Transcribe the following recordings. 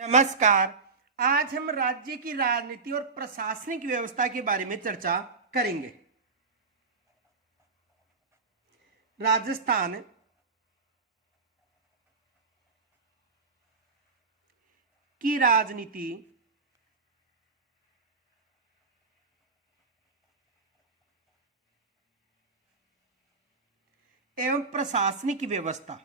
नमस्कार। आज हम राज्य की राजनीति और प्रशासनिक व्यवस्था के बारे में चर्चा करेंगे। राजस्थान की राजनीति एवं प्रशासनिक व्यवस्था।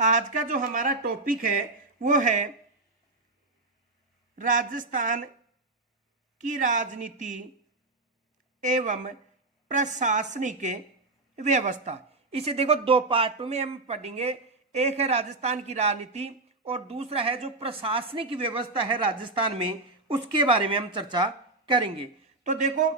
आज का जो हमारा टॉपिक है वो है राजस्थान की राजनीति एवं प्रशासनिक व्यवस्था। इसे देखो दो पार्टों में हम पढ़ेंगे। एक है राजस्थान की राजनीति और दूसरा है जो प्रशासनिक व्यवस्था है राजस्थान में, उसके बारे में हम चर्चा करेंगे। तो देखो,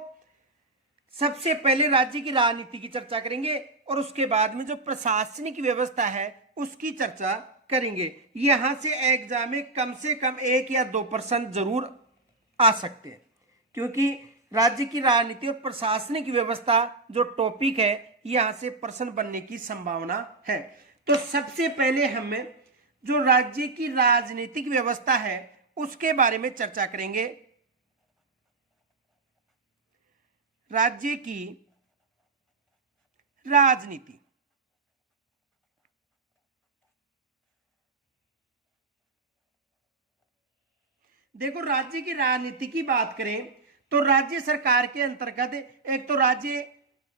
सबसे पहले राज्य की राजनीति की चर्चा करेंगे और उसके बाद में जो प्रशासनिक व्यवस्था है उसकी चर्चा करेंगे। यहां से एग्जाम में कम से कम 1 या 2% जरूर आ सकते हैं, क्योंकि राज्य की राजनीति और प्रशासनिक व्यवस्था जो टॉपिक है यहां से प्रश्न बनने की संभावना है। तो सबसे पहले हम जो राज्य की राजनीतिक व्यवस्था है उसके बारे में चर्चा करेंगे। राज्य की राजनीति, देखो राज्य की राजनीति की बात करें तो राज्य सरकार के अंतर्गत एक तो राज्य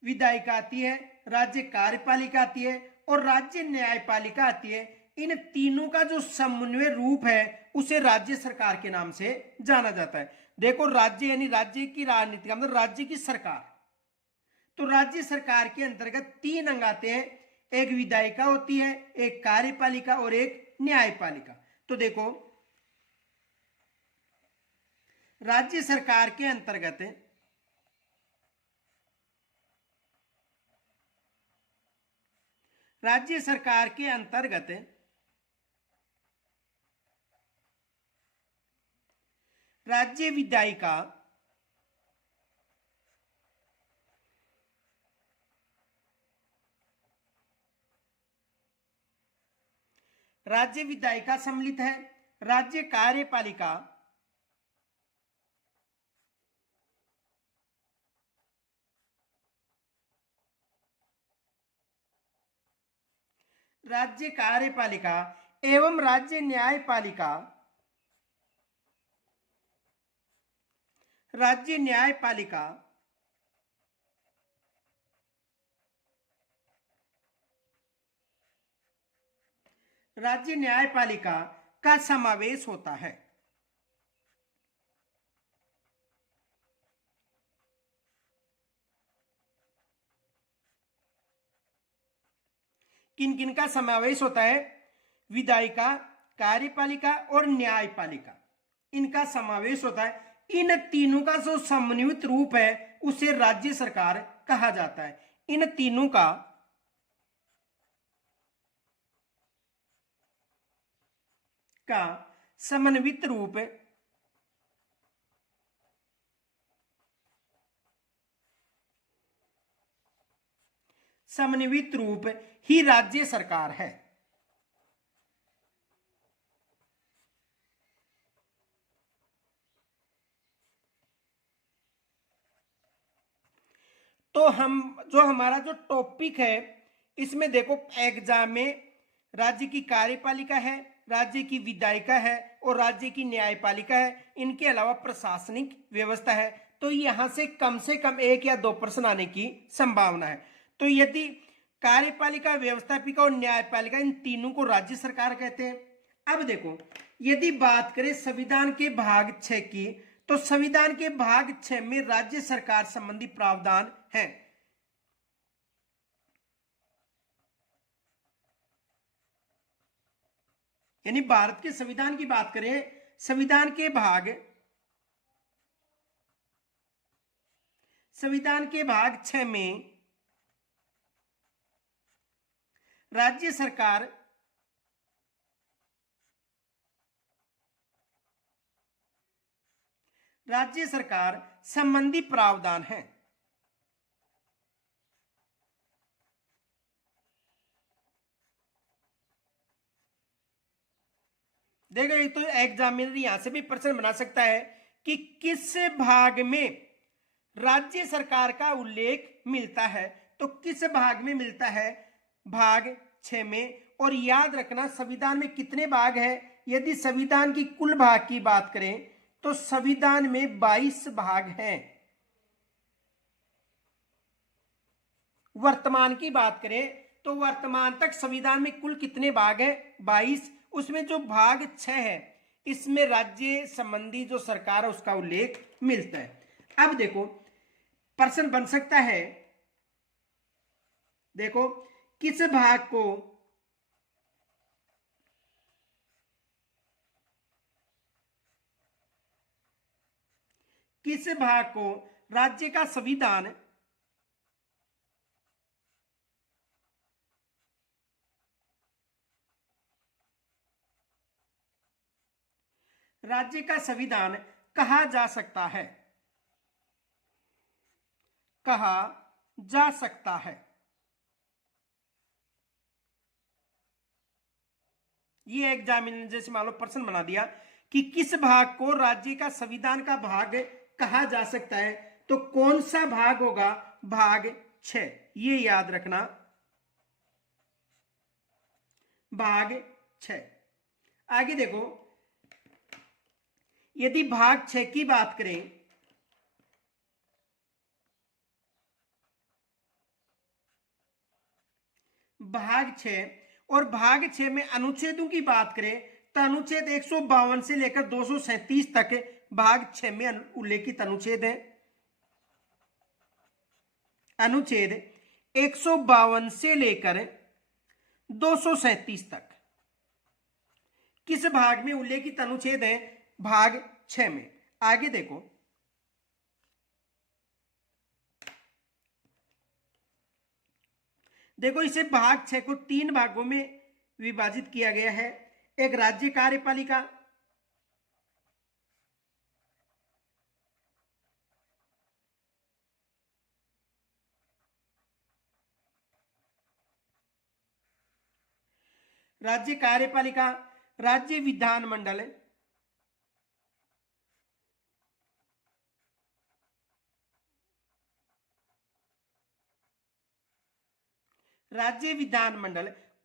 विधायिका आती है, राज्य कार्यपालिका आती है और राज्य न्यायपालिका आती है। इन तीनों का जो समन्वय रूप है उसे राज्य सरकार के नाम से जाना जाता है। देखो, राज्य यानी राज्य की राजनीति का मतलब राज्य की सरकार। तो राज्य सरकार के अंतर्गत 3 अंग आते हैं, एक विधायिका होती है, एक कार्यपालिका और एक न्यायपालिका। तो देखो, राज्य सरकार के अंतर्गत राज्य सरकार के अंतर्गत राज्य विधायिका राज्य विधायिका सम्मिलित है, राज्य कार्यपालिका राज्य कार्यपालिका एवं राज्य न्यायपालिका राज्य न्यायपालिका राज्य न्यायपालिका का समावेश होता है। किन किन का समावेश होता है? विधायिका, कार्यपालिका और न्यायपालिका, इनका समावेश होता है। इन तीनों का जो समन्वित रूप है उसे राज्य सरकार कहा जाता है। इन तीनों का समन्वित रूप ही राज्य सरकार है। तो हमारा जो टॉपिक है इसमें देखो, एग्जाम में राज्य की कार्यपालिका है, राज्य की विधायिका है और राज्य की न्यायपालिका है। इनके अलावा प्रशासनिक व्यवस्था है। तो यहां से कम 1 या 2 प्रश्न आने की संभावना है। तो यदि कार्यपालिका, व्यवस्थापिका और न्यायपालिका, इन तीनों को राज्य सरकार कहते हैं। अब देखो, यदि बात करें संविधान के भाग 6 की, तो संविधान के भाग 6 में राज्य सरकार संबंधी प्रावधान है। यानी भारत के संविधान की बात करें, संविधान के भाग 6 में राज्य सरकार राज्य सरकार संबंधी प्रावधान है। देखो ये तो एग्जामिनर यहां से भी प्रश्न बना सकता है कि किस भाग में राज्य सरकार का उल्लेख मिलता है, तो किस भाग में मिलता है, भाग 6 में। और याद रखना संविधान में कितने भाग है, यदि संविधान की कुल भाग की बात करें तो संविधान में 22 भाग हैं। वर्तमान की बात करें तो वर्तमान तक संविधान में कुल कितने भाग हैं, 22। उसमें जो भाग 6 है इसमें राज्य संबंधी जो सरकार है उसका उल्लेख मिलता है। अब देखो प्रश्न बन सकता है, देखो किस भाग को राज्य का संविधान कहा जा सकता है, कहा जा सकता है। ये एग्जामिनर जैसे मान लो प्रश्न बना दिया कि किस भाग को राज्य का संविधान का भाग कहा जा सकता है, तो कौन सा भाग होगा, भाग 6। ये याद रखना, भाग 6। आगे देखो यदि भाग 6 की बात करें, भाग 6 और भाग 6 में अनुच्छेदों की बात करें तो अनुच्छेद 152 से लेकर 237 तक भाग 6 में उल्लेखित अनुच्छेद है। अनुच्छेद 152 से लेकर 237 तक किस भाग में उल्लेखित अनुच्छेद है, भाग 6 में। आगे देखो इसे भाग 6 को 3 भागों में विभाजित किया गया है। एक राज्य कार्यपालिका, राज्य विधानमंडल,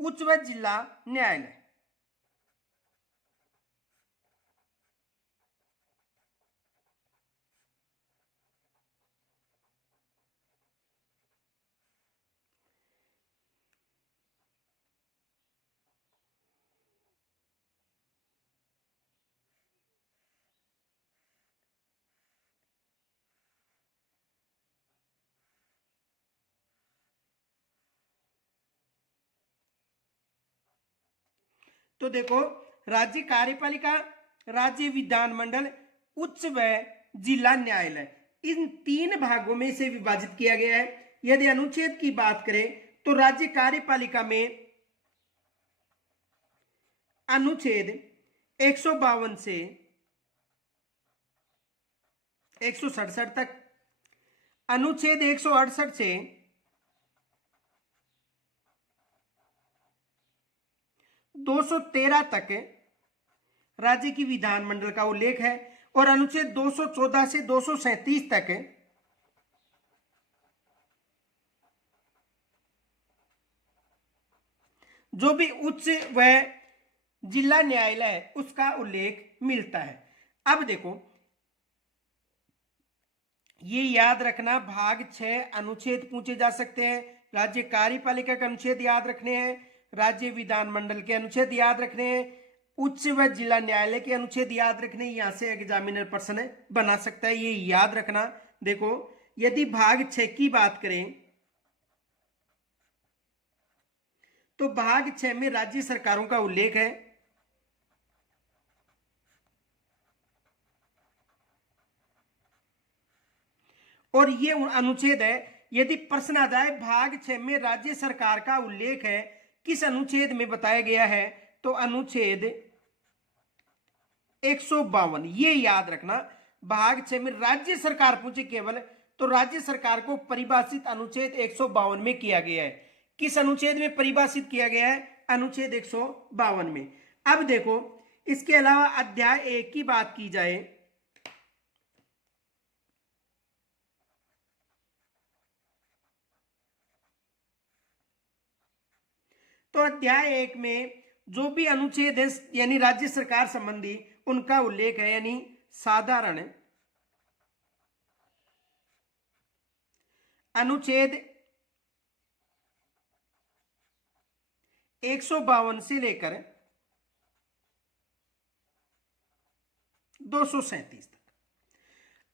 उच्च व जिला न्यायालय। तो देखो राज्य कार्यपालिका, राज्य विधानमंडल, उच्च व जिला न्यायालय, इन 3 भागों में से विभाजित किया गया है। यदि अनुच्छेद की बात करें तो राज्य कार्यपालिका में अनुच्छेद 152 से 167 तक, अनुच्छेद 168 से 213 तक राज्य की विधानमंडल का उल्लेख है, और अनुच्छेद 214 से 237 तक जो भी उच्च व जिला न्यायालय है उसका उल्लेख मिलता है। अब देखो ये याद रखना, भाग 6 अनुच्छेद पूछे जा सकते हैं, राज्य कार्यपालिका के अनुच्छेद याद रखने हैं, राज्य विधानमंडल के अनुच्छेद याद रखने हैं, उच्च व जिला न्यायालय के अनुच्छेद याद रखने। यहां से एग्जामिनर प्रश्न बना सकता है, ये याद रखना। देखो यदि भाग 6 की बात करें तो भाग 6 में राज्य सरकारों का उल्लेख है, और ये अनुच्छेद है। यदि प्रश्न आ जाए भाग 6 में राज्य सरकार का उल्लेख है, किस अनुच्छेद में बताया गया है, तो अनुच्छेद 152, ये याद रखना। भाग 6 में राज्य सरकार पूछे केवल, तो राज्य सरकार को परिभाषित अनुच्छेद 152 में किया गया है। किस अनुच्छेद में परिभाषित किया गया है? अनुच्छेद 152 में। अब देखो, इसके अलावा अध्याय 1 की बात की जाए तो अध्याय 1 में जो भी अनुच्छेद है यानी राज्य सरकार संबंधी, उनका उल्लेख है। यानी साधारण अनुच्छेद 152 से लेकर 237 तक।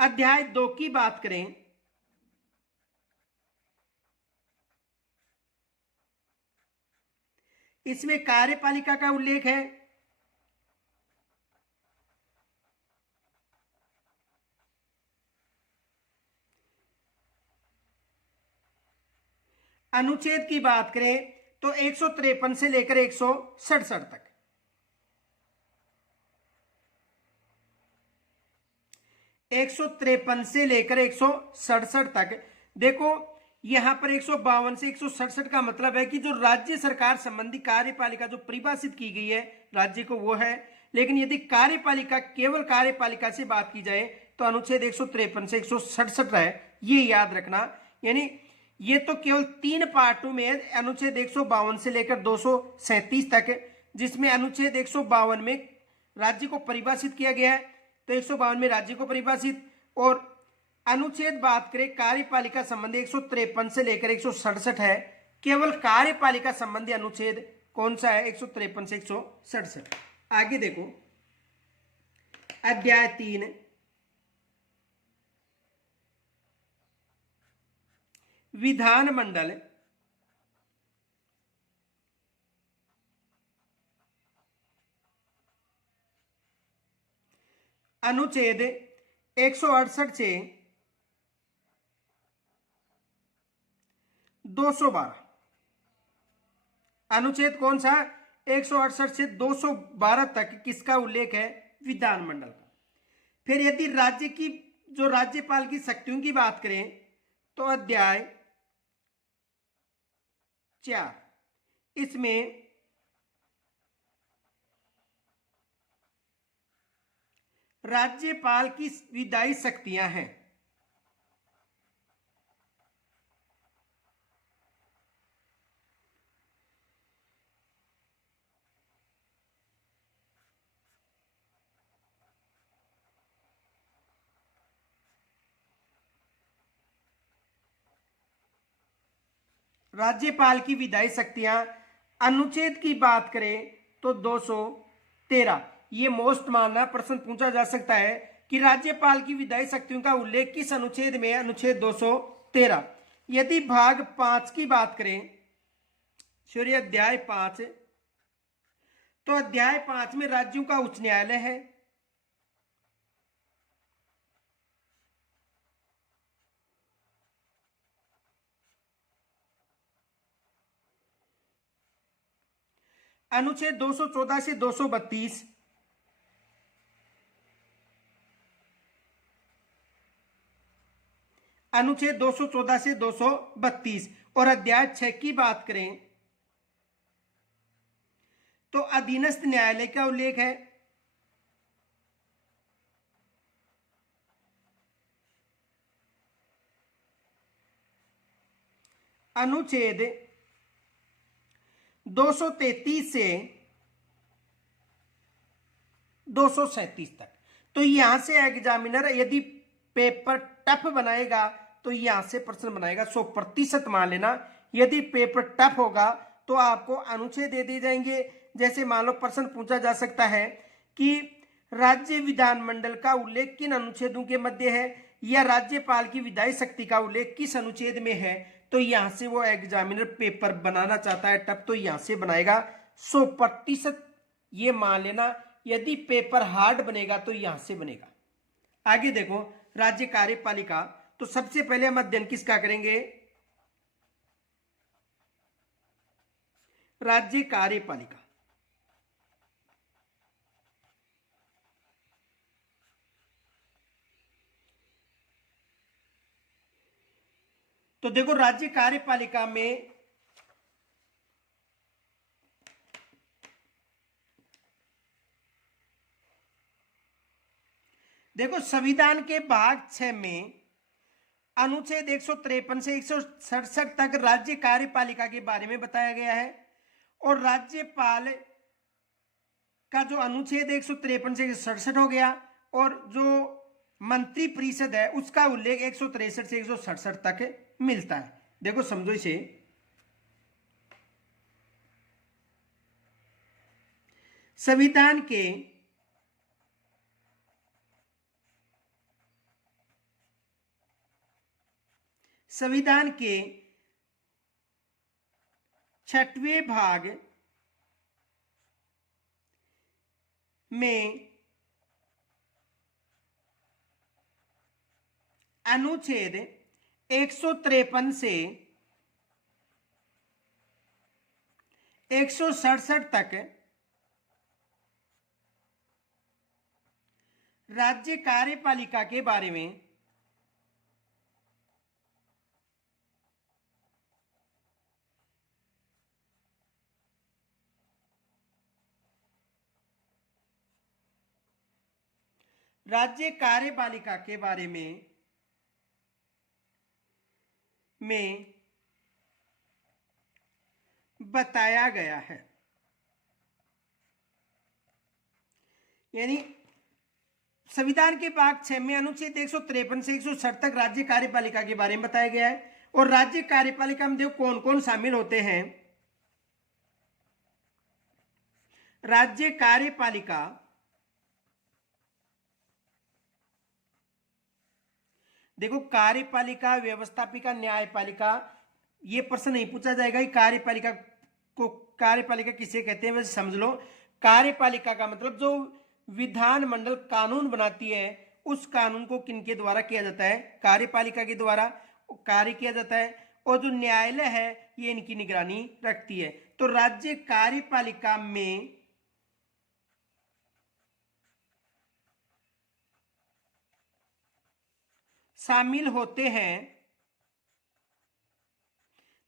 अध्याय 2 की बात करें इसमें कार्यपालिका का उल्लेख है। अनुच्छेद की बात करें तो 153 से लेकर 167 तक। 153 से लेकर 167 तक। देखो, यहां पर 152 से 167 का मतलब है कि जो राज्य सरकार संबंधी कार्यपालिका जो परिभाषित की गई है राज्य को, वो है। लेकिन यदि कार्यपालिका, केवल कार्यपालिका से बात की जाए तो अनुच्छेद 153 से 167 है, ये याद रखना। यानी ये तो केवल 3 पार्टों में है, अनुच्छेद 152 से लेकर 237 तक, जिसमें अनुच्छेद 152 में राज्य को परिभाषित किया गया है, तो 152 में राज्य को परिभाषित। और अनुच्छेद बात करें कार्यपालिका संबंधी 153 से लेकर 167 है। केवल कार्यपालिका संबंधी अनुच्छेद कौन सा है? 153 से 167। आगे देखो, अध्याय 3 विधानमंडल। अनुच्छेद 168 से 212। अनुच्छेद कौन सा? 168 से 212 तक किसका उल्लेख है? विधानमंडल का। फिर यदि राज्य की, जो राज्यपाल की शक्तियों की बात करें तो अध्याय 4, इसमें राज्यपाल की विधायी शक्तियां हैं। राज्यपाल की विधायी शक्तियां, अनुच्छेद की बात करें तो 213। ये मोस्ट मानना प्रश्न पूछा जा सकता है कि राज्यपाल की विधायी शक्तियों का उल्लेख किस अनुच्छेद में? अनुच्छेद 213। यदि भाग 5 की बात करें, सॉरी अध्याय 5, तो अध्याय 5 में राज्यों का उच्च न्यायालय है। अनुच्छेद 214 से 232, अनुच्छेद 214 से 232। और अध्याय 6 की बात करें तो अधीनस्थ न्यायालय का उल्लेख है। अनुच्छेद 233 से 237 तक। तो यहां से एग्जामिनर यदि पेपर टफ बनाएगा तो यहां से प्रश्न बनाएगा। 100% मान लेना, यदि पेपर टफ होगा तो आपको अनुच्छेद दे दिए जाएंगे। जैसे मान लो प्रश्न पूछा जा सकता है कि राज्य विधानमंडल का उल्लेख किन अनुच्छेदों के मध्य है, या राज्यपाल की विधायी शक्ति का उल्लेख किस अनुच्छेद में है, तो यहां से वो एग्जामिनर पेपर बनाना चाहता है टफ तो यहां से बनाएगा। 100% ये मान लेना। यदि पेपर हार्ड बनेगा तो यहां से बनेगा। आगे देखो, राज्य कार्यपालिका। तो सबसे पहले हम अध्ययन किसका करेंगे? राज्य कार्यपालिका। तो देखो राज्य कार्यपालिका में देखो संविधान के भाग 6 में अनुच्छेद 153 से 167 तक राज्य कार्यपालिका के बारे में बताया गया है, और राज्यपाल का जो अनुच्छेद 153 से 167 हो गया, और जो मंत्री परिषद है उसका उल्लेख 163 से 167 तक मिलता है। देखो समझो इसे, संविधान के संविधान के 6वें भाग में अनुच्छेद 153 से 167 तक राज्य कार्यपालिका के बारे में राज्य कार्यपालिका के बारे में बताया गया है। यानी संविधान के भाग 6 में अनुच्छेद 153 से 167 तक राज्य कार्यपालिका के बारे में बताया गया है, और राज्य कार्यपालिका में देखो कौन कौन शामिल होते हैं। राज्य कार्यपालिका देखो कार्यपालिका, व्यवस्थापिका, न्यायपालिका, ये प्रश्न नहीं पूछा जाएगा कि कार्यपालिका किसे कहते हैं, वैसे समझ लो कार्यपालिका का मतलब जो विधानमंडल कानून बनाती है उस कानून को किनके द्वारा किया जाता है, कार्यपालिका के द्वारा कार्य किया जाता है, और जो न्यायालय है ये इनकी निगरानी रखती है। तो राज्य कार्यपालिका में शामिल होते हैं,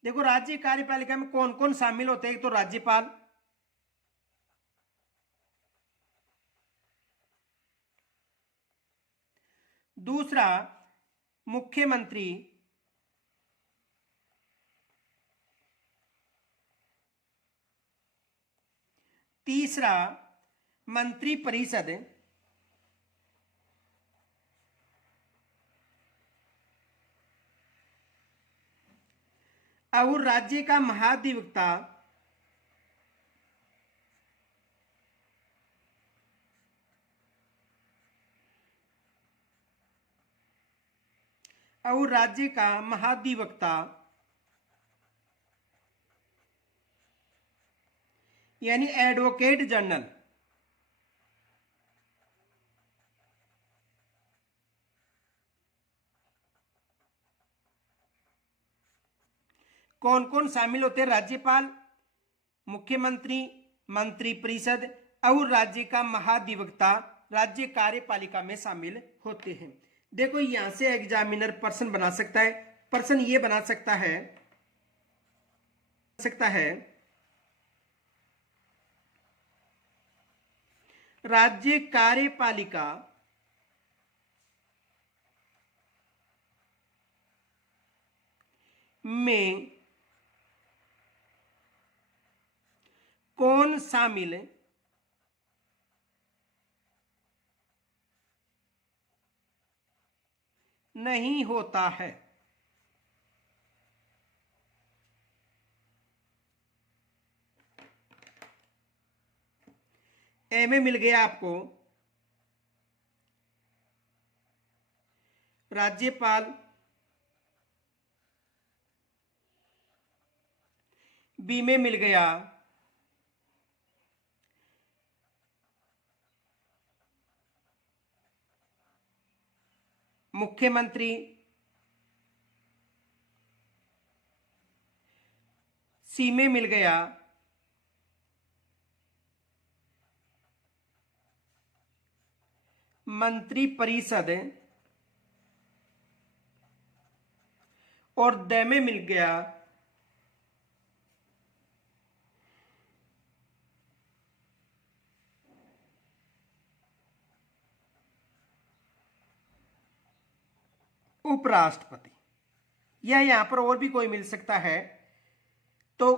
देखो राज्य कार्यपालिका में कौन कौन शामिल होते हैं, तो राज्यपाल, दूसरा मुख्यमंत्री, तीसरा मंत्री परिषद, और राज्य का महाधिवक्ता, और राज्य का महाधिवक्ता यानी एडवोकेट जनरल। कौन कौन शामिल होते हैं, राज्यपाल, मुख्यमंत्री, मंत्री परिषद और राज्य का महाधिवक्ता राज्य कार्यपालिका में शामिल होते हैं। देखो यहां से एग्जामिनर प्रश्न बना सकता है, प्रश्न ये बना सकता है राज्य कार्यपालिका में कौन शामिल नहीं होता है। ए में मिल गया आपको राज्यपाल, बी में मिल गया मुख्यमंत्री, सी में मिल गया मंत्री परिषद, और द में मिल गया उपराष्ट्रपति, या यहां पर और भी कोई मिल सकता है। तो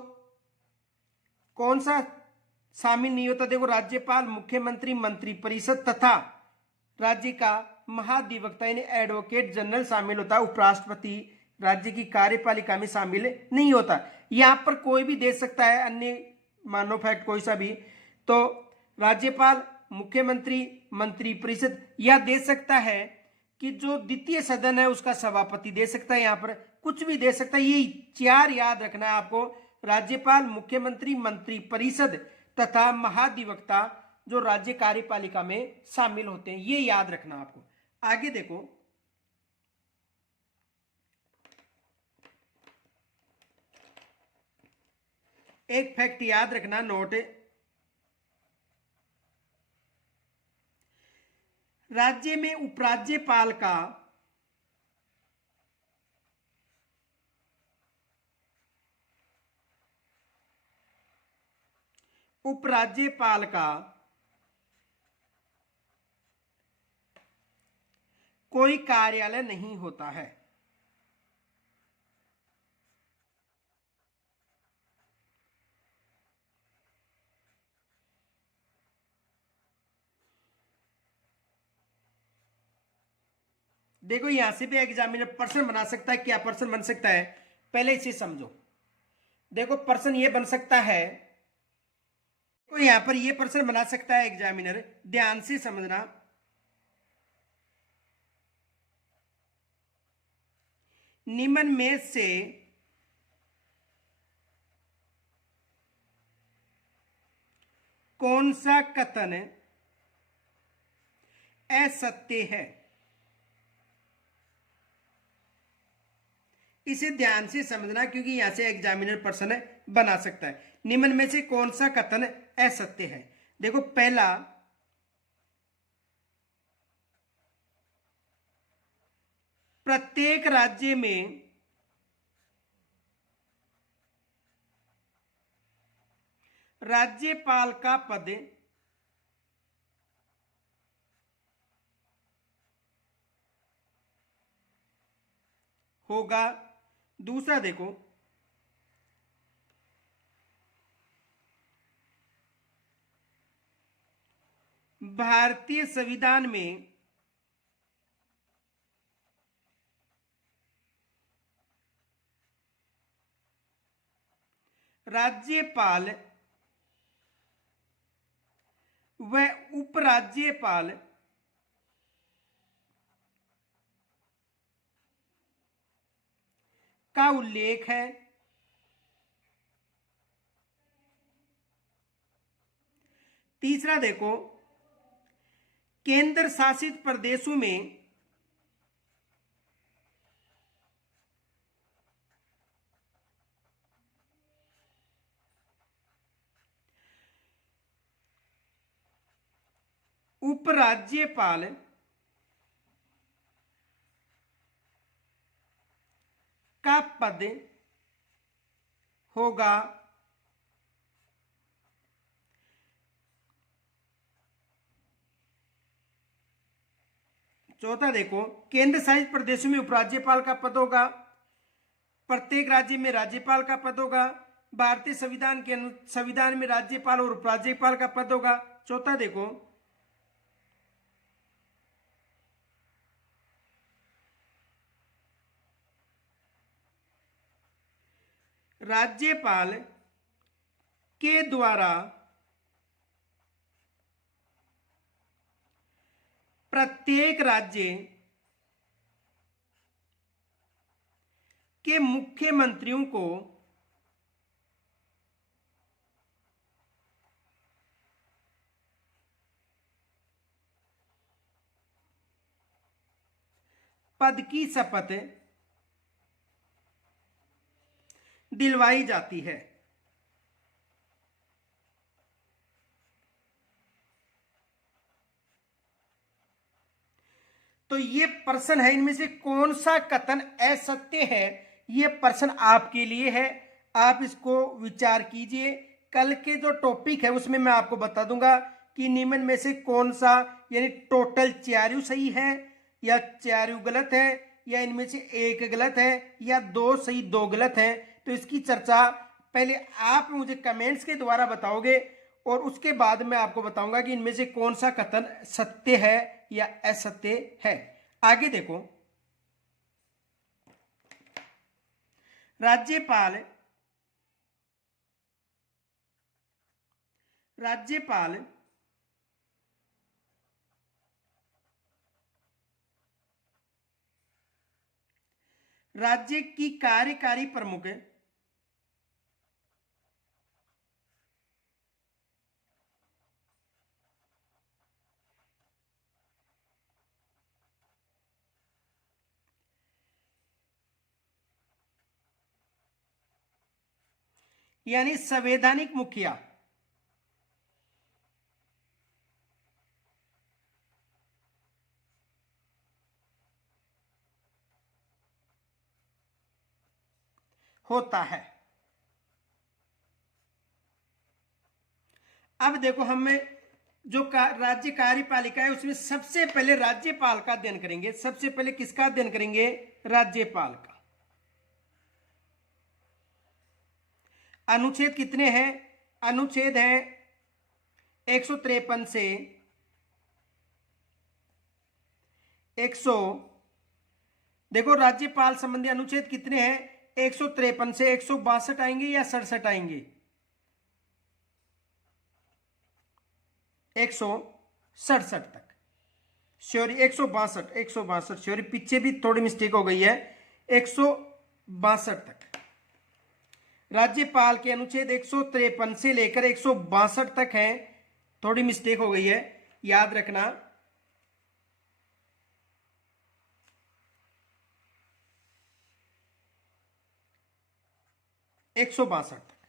कौन सा शामिल नहीं होता? देखो, राज्यपाल, मुख्यमंत्री, मंत्रिपरिषद तथा राज्य का महाधिवक्ता यानी एडवोकेट जनरल शामिल होता है। उपराष्ट्रपति राज्य की कार्यपालिका में शामिल नहीं होता। यहां पर कोई भी दे सकता है, अन्य मानो फैक्ट कोई सा भी। तो राज्यपाल, मुख्यमंत्री, मंत्रिपरिषद, या दे सकता है कि जो द्वितीय सदन है उसका सभापति दे सकता है। यहां पर कुछ भी दे सकता है। ये चार याद रखना है आपको, राज्यपाल, मुख्यमंत्री, मंत्रिपरिषद तथा महाधिवक्ता, जो राज्य कार्यपालिका में शामिल होते हैं। ये याद रखना आपको। आगे देखो, एक फैक्ट याद रखना, नोट, राज्य में उपराज्यपाल का कोई कार्यालय नहीं होता है। देखो, यहां से भी एग्जामिनर पर्सन बना सकता है। क्या पर्सन बन सकता है, पहले इसे समझो। देखो, पर्सन ये बन सकता है, तो यहां पर ये पर्सन बना सकता है एग्जामिनर, ध्यान से समझना। निम्न में से कौन सा कथन असत्य है? इसे ध्यान से समझना, क्योंकि यहां से एग्जामिनर पर्सन बना सकता है। निम्न में से कौन सा कथन असत्य है? देखो, पहला, प्रत्येक राज्य में राज्यपाल का पद होगा। दूसरा देखो, भारतीय संविधान में राज्यपाल व उपराज्यपाल का उल्लेख है। तीसरा देखो, केंद्र शासित प्रदेशों में उपराज्यपाल का पद होगा। चौथा देखो, केंद्र शासित प्रदेशों में उपराज्यपाल का पद होगा। प्रत्येक राज्य में राज्यपाल का पद होगा। भारतीय संविधान में राज्यपाल और उपराज्यपाल का पद होगा। चौथा देखो, राज्यपाल के द्वारा प्रत्येक राज्य के मुख्यमंत्रियों को पद की शपथ दिलवाई जाती है। तो ये प्रश्न है, इनमें से कौन सा कथन असत्य है, ये प्रश्न आपके लिए है, आप इसको विचार कीजिए। कल के जो टॉपिक है उसमें मैं आपको बता दूंगा कि निम्न में से कौन सा, यानी टोटल चारू सही है या चारू गलत है, या इनमें से एक गलत है, या दो सही दो गलत है। तो इसकी चर्चा पहले आप मुझे कमेंट्स के द्वारा बताओगे और उसके बाद मैं आपको बताऊंगा कि इनमें से कौन सा कथन सत्य है या असत्य है। आगे देखो, राज्यपाल राज्यपाल राज्य की कार्यकारी प्रमुख यानी संवैधानिक मुखिया होता है। अब देखो, हमें जो राज्य कार्यपालिका है उसमें सबसे पहले राज्यपाल का अध्ययन करेंगे। सबसे पहले किसका अध्ययन करेंगे? राज्यपाल का। अनुच्छेद कितने हैं? अनुच्छेद है 153 से 100। देखो, राज्यपाल संबंधी अनुच्छेद कितने हैं? 153 से 162 आएंगे या 67 आएंगे? 167 तक। सॉरी, 162, 162, सॉरी पीछे भी थोड़ी मिस्टेक हो गई है। 162 तक राज्यपाल के अनुच्छेद 153 से लेकर 162 तक है। थोड़ी मिस्टेक हो गई है, याद रखना। एक सौ बासठ तक।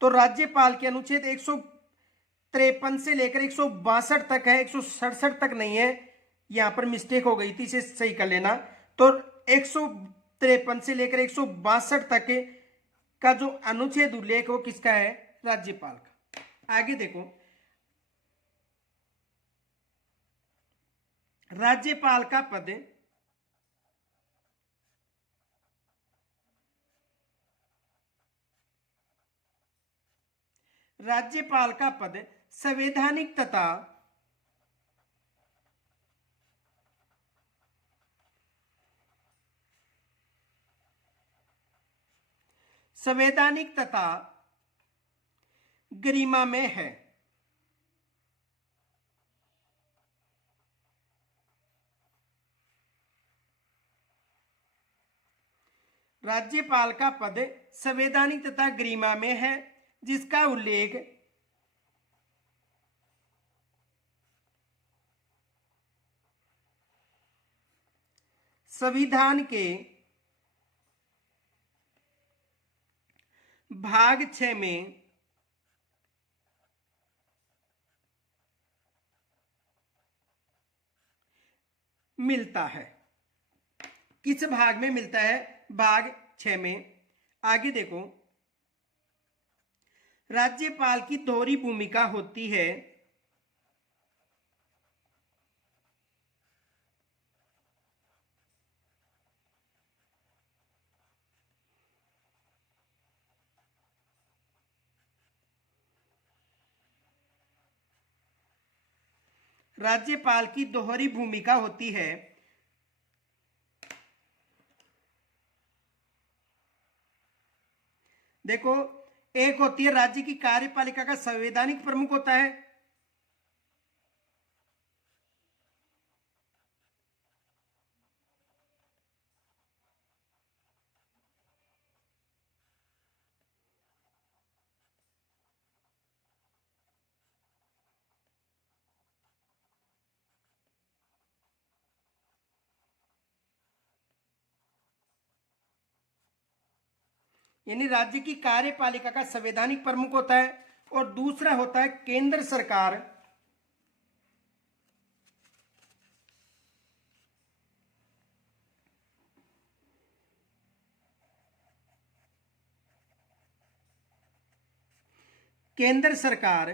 तो राज्यपाल के अनुच्छेद 153 से लेकर 162 तक है, 167 तक नहीं है। यहां पर मिस्टेक हो गई थी, इसे सही कर लेना। तो 153 से लेकर 162 तक का जो अनुच्छेद उल्लेख वो किसका है? राज्यपाल का। आगे देखो, राज्यपाल का पद राज्यपाल का पद संवैधानिक तथा गरिमा में है। राज्यपाल का पद संवैधानिक तथा गरिमा में है, जिसका उल्लेख संविधान के भाग 6 में मिलता है। किस भाग में मिलता है? भाग 6 में। आगे देखो, राज्यपाल की दोहरी भूमिका होती है। राज्यपाल की दोहरी भूमिका होती है। देखो, एक होती है राज्य की कार्यपालिका का संवैधानिक प्रमुख होता है, यानी राज्य की कार्यपालिका का संवैधानिक प्रमुख होता है। और दूसरा होता है केंद्र सरकार केंद्र सरकार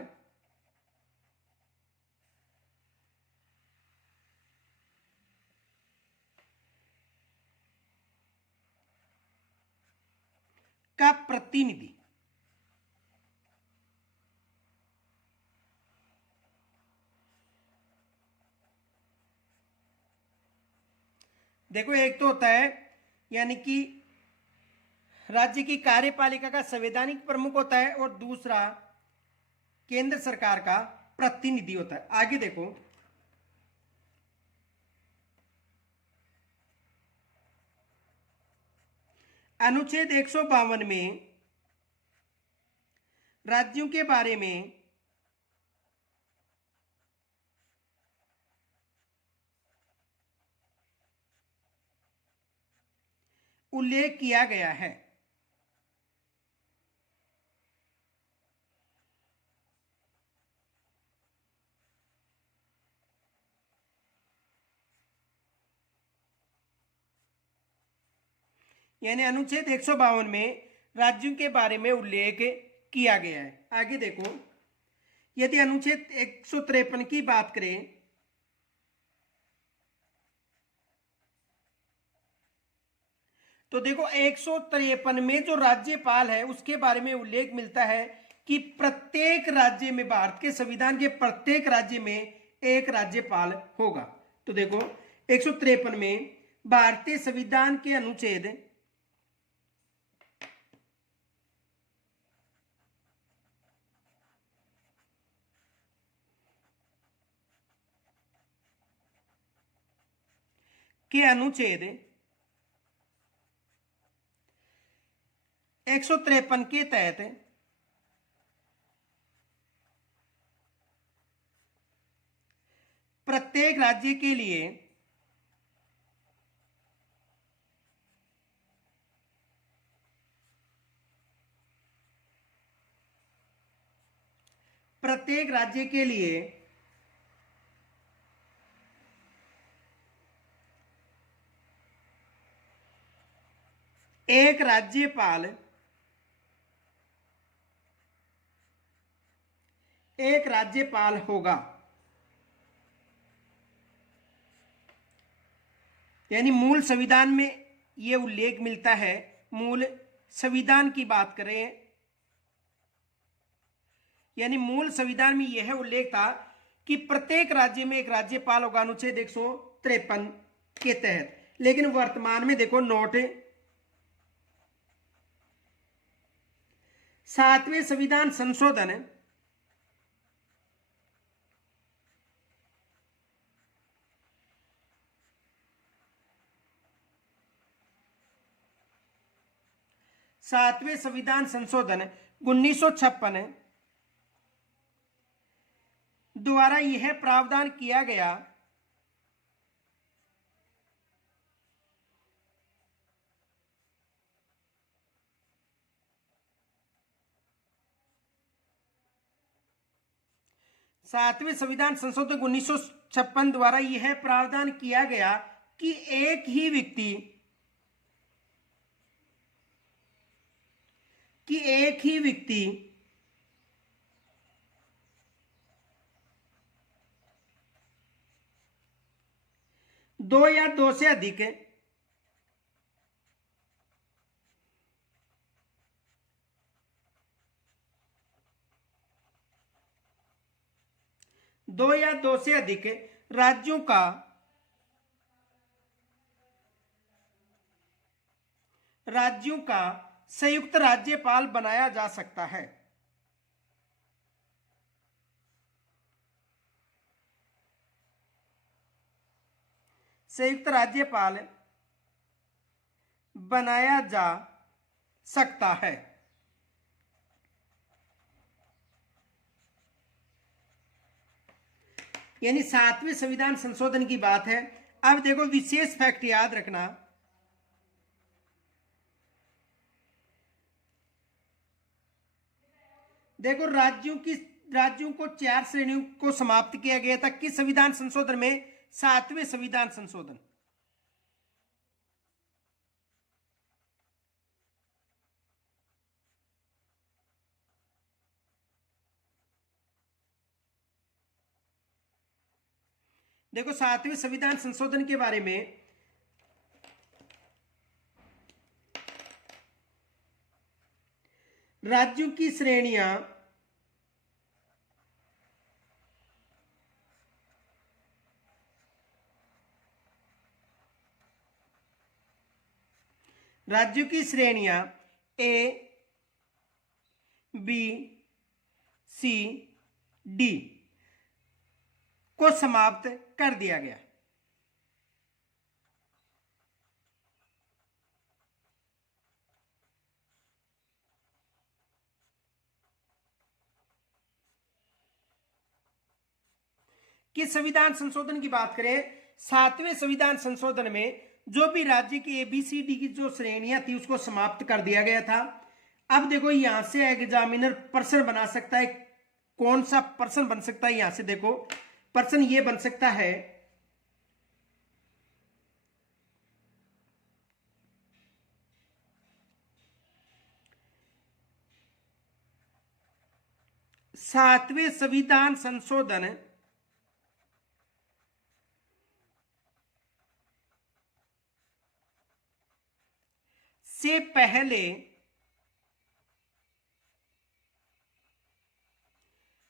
का प्रतिनिधि। देखो एक तो होता है यानी कि राज्य की कार्यपालिका का संवैधानिक प्रमुख होता है और दूसरा केंद्र सरकार का प्रतिनिधि होता है। आगे देखो, अनुच्छेद 152 में राज्यों के बारे में उल्लेख किया गया है। यानी अनुच्छेद 152 में राज्यों के बारे में उल्लेख किया गया है। आगे देखो, यदि अनुच्छेद 153 की बात करें तो देखो 153 में जो राज्यपाल है उसके बारे में उल्लेख मिलता है कि प्रत्येक राज्य में, भारत के संविधान के प्रत्येक राज्य में एक राज्यपाल होगा। तो देखो 153 में भारतीय संविधान के अनुच्छेद 153 के तहत प्रत्येक राज्य के लिए एक राज्यपाल होगा। यानी मूल संविधान में यह उल्लेख मिलता है, मूल संविधान की बात करें, यानी मूल संविधान में यह उल्लेख था कि प्रत्येक राज्य में एक राज्यपाल होगा अनुच्छेद 153 के तहत। लेकिन वर्तमान में देखो नोट 7वें संविधान संशोधन सातवें संविधान संशोधन 1956 द्वारा यह प्रावधान किया गया सातवें संविधान संशोधन 1956 द्वारा यह प्रावधान किया गया कि एक ही व्यक्ति दो या दो से अधिक राज्यों का संयुक्त राज्यपाल बनाया जा सकता है। संयुक्त राज्यपाल बनाया जा सकता है। यानी सातवें संविधान संशोधन की बात है। अब देखो विशेष फैक्ट याद रखना, देखो राज्यों को 4 श्रेणियों को समाप्त किया गया था किस संविधान संशोधन में? सातवें संविधान संशोधन। देखो 7वें संविधान संशोधन के बारे में राज्यों की श्रेणियां ए बी सी डी को समाप्त कर दिया गया। किस संविधान संशोधन की बात करें, 7वें संविधान संशोधन में जो भी राज्य की एबीसीडी की जो श्रेणियां थी उसको समाप्त कर दिया गया था। अब देखो यहां से एग्जामिनर पर्सन बना सकता है, कौन सा पर्सन बन सकता है, यहां से देखो पर्सन ये बन सकता है सातवें संविधान संशोधन से पहले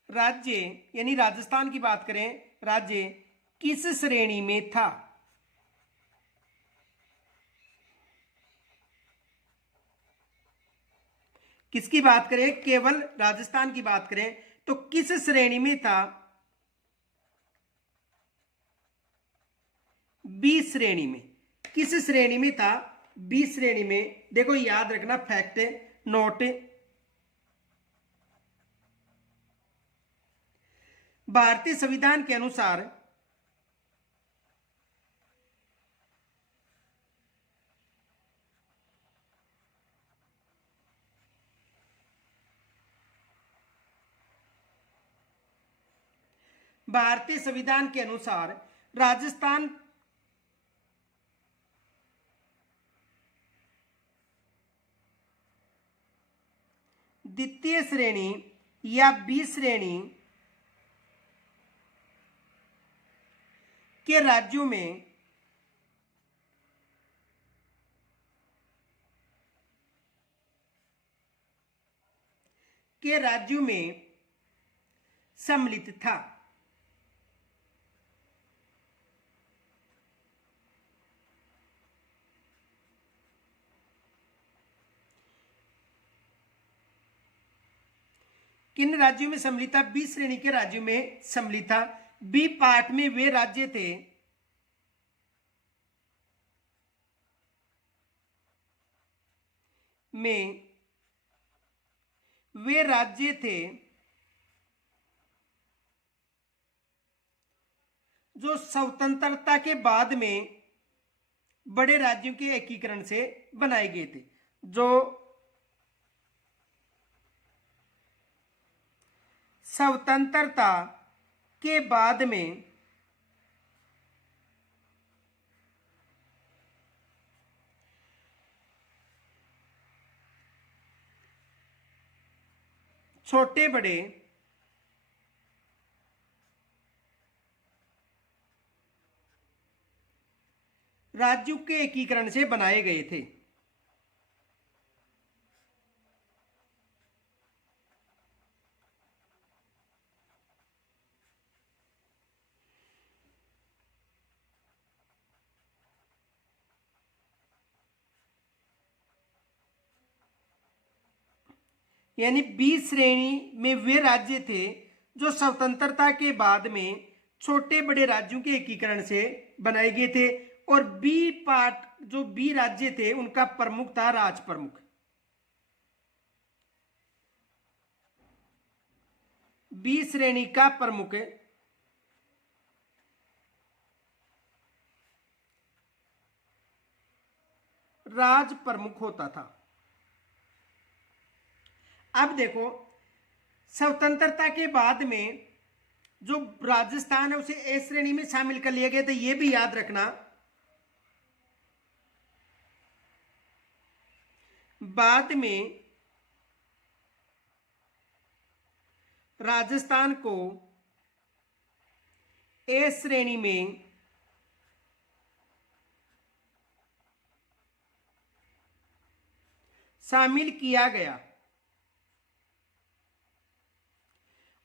राज्य, यानी राजस्थान की बात करें, राज्य किस श्रेणी में था। किसकी बात करें, केवल राजस्थान की बात करें तो किस श्रेणी में था, बी श्रेणी में। किस श्रेणी में था, बी श्रेणी में। देखो याद रखना फैक्ट नोट, भारतीय संविधान के अनुसार राजस्थान द्वितीय श्रेणी या बी श्रेणी के राज्यों में सम्मिलित था। किन राज्यों में सम्मिलित था, बी श्रेणी के राज्यों में सम्मिलित था। बी पार्ट में वे राज्य थे जो स्वतंत्रता के बाद में बड़े राज्यों के एकीकरण से बनाए गए थे। जो स्वतंत्रता के बाद में छोटे बड़े राज्यों के एकीकरण से बनाए गए थे। यानी बी श्रेणी में वे राज्य थे जो स्वतंत्रता के बाद में छोटे बड़े राज्यों के एकीकरण से बनाए गए थे। और बी पार्ट जो बी राज्य थे उनका प्रमुख था राज प्रमुख। बी श्रेणी का प्रमुख राज प्रमुख होता था। अब देखो स्वतंत्रता के बाद में जो राजस्थान है उसे ए श्रेणी में शामिल कर लिया गया था। यह भी याद रखना, बाद में राजस्थान को ए श्रेणी में शामिल किया गया।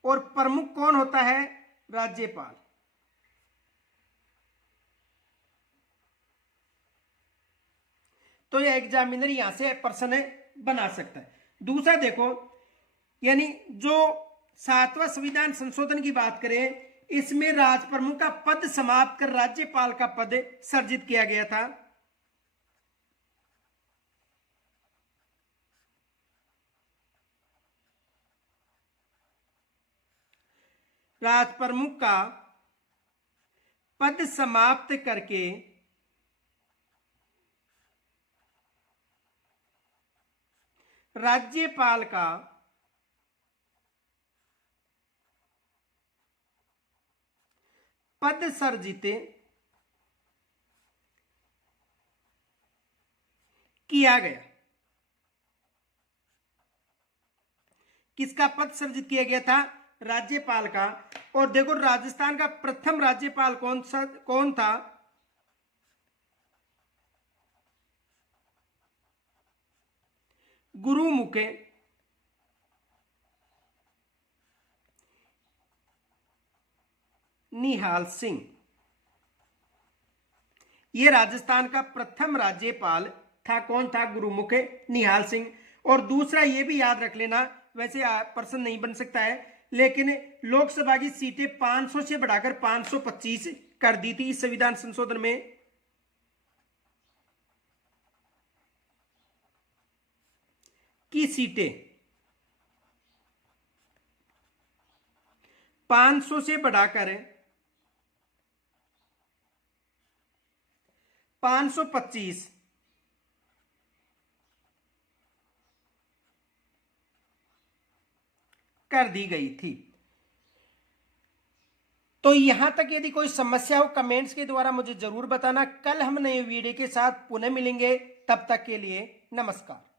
और प्रमुख कौन होता है? राज्यपाल। तो यह एग्जामिनर यहां से प्रश्न बना सकता है। दूसरा देखो, यानी जो 7वां संविधान संशोधन की बात करें, इसमें राज प्रमुख का पद समाप्त कर राज्यपाल का पद सर्जित किया गया था। राज प्रमुख का पद समाप्त करके राज्यपाल का पद सर्जित किया गया। किसका पद सर्जित किया गया था? राज्यपाल का। और देखो, राजस्थान का प्रथम राज्यपाल कौन था? गुरुमुख निहाल सिंह। यह राजस्थान का प्रथम राज्यपाल था। कौन था? गुरुमुख निहाल सिंह। और दूसरा ये भी याद रख लेना, वैसे प्रश्न नहीं बन सकता है, लेकिन लोकसभा की सीटें 500 से बढ़ाकर 525 कर दी थी इस संविधान संशोधन में। की सीटें 500 से बढ़ाकर 525 कर दी गई थी। तो यहां तक यदि कोई समस्या हो, कमेंट्स के द्वारा मुझे जरूर बताना। कल हम नए वीडियो के साथ पुनः मिलेंगे। तब तक के लिए नमस्कार।